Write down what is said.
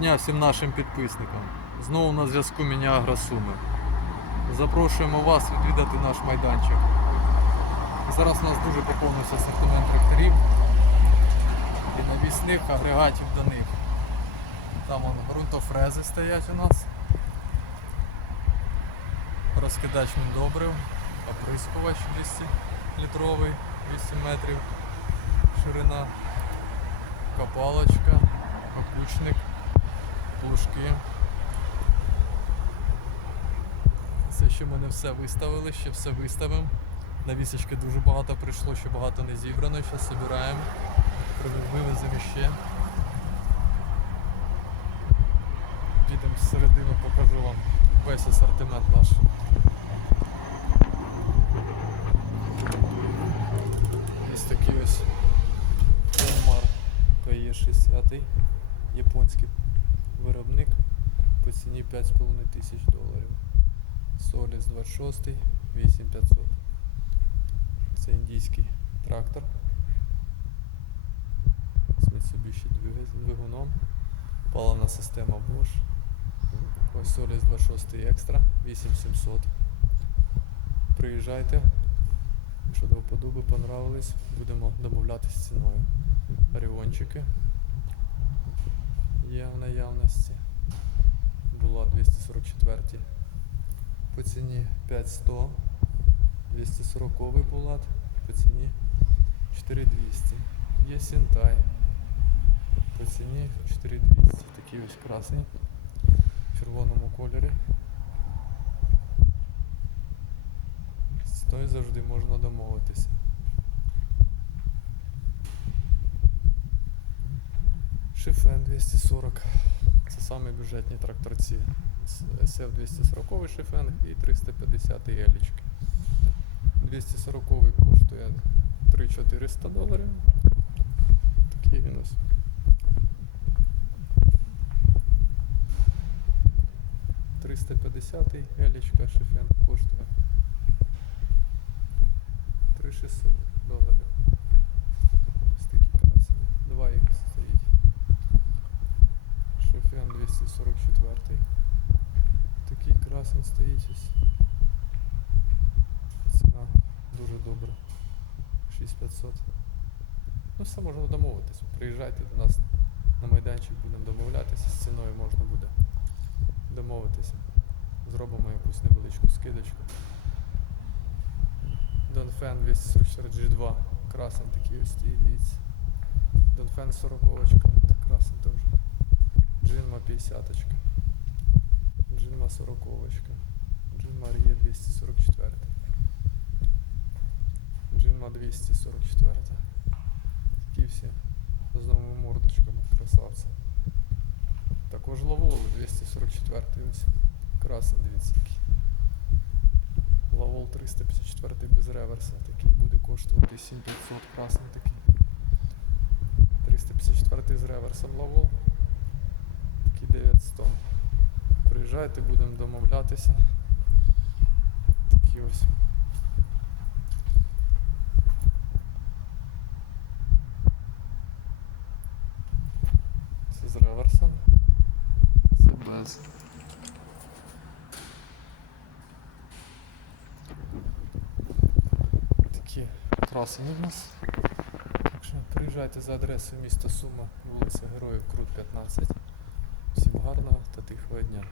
Дня всім нашим підписникам. Знову на зв'язку Міні Агросуми. Запрошуємо вас відвідати наш майданчик. Зараз у нас дуже поповнився асортимент тракторів і навісних агрегатів до них. Там вон ґрунтофрези стоять у нас. Розкидач міндобрив, оприскувач 200 літровий, 8 метрів ширина, копалочка, окучник плужки. Це ще ми не все виставили, ще все виставимо. На вісочки дуже багато прийшло, ще багато не зібрано, зараз збираємо, вивеземо ще. Підемо всередину, покажу вам весь асортимент наш. Ось такий ось Янмар PE60, японський виробник по ціні 5,5 тисяч доларів. Соліс 26, 8500. Це індійський трактор з Mitsubishi двигуном. Паливна система Bosch. Ось Соліс 26 Extra 8700. Приїжджайте. Якщо до вподоби понравились, будемо домовлятися ціною. Оріончики є в наявності. Була 244 по ціні 5100. 240 булат по ціні 4200. Є Сінтай по ціні 4200. Такий ось красний в червоному кольорі. З той завжди можна домовитися. Шифен 240. Це самі бюджетні тракторці. SF 240 шифен і 350 елічки. 240 коштує 3400 доларів. Такий він ось. «350 елічка шифен коштує 3600 доларів. Ось такі красиві. Два їх стоїть. Шефен 244. Такий красень стоїть ось. Ціна дуже добра. 6500. Ну все можна домовитись. Приїжджайте до нас на майданчик, будемо домовлятися, з ціною можна буде домовитися. Зробимо якусь невеличку скидочку. Донфен 244 G2. Красень такий ось стоїть, дивіться. Донфен 40 так красень теж. Джинма 50 -очка. Джинма 40 -очка. Джинма Ріє 244 Джинма 244 Такі всі з новими мордочками, красавці. Також Лавол 244 ось. Красний, дивіться який. Лавол 354 без реверса. Такий буде коштувати 7500 красний такий. 354 з реверсом Лавол. Такий 900. Приїжджайте, будемо домовлятися. Такі ось. Це з реверсом. Це без. Такі красені в нас. Так що приїжджайте за адресою міста Сума, вулиця Героїв Крут 15. Всім гарного та тихого дня.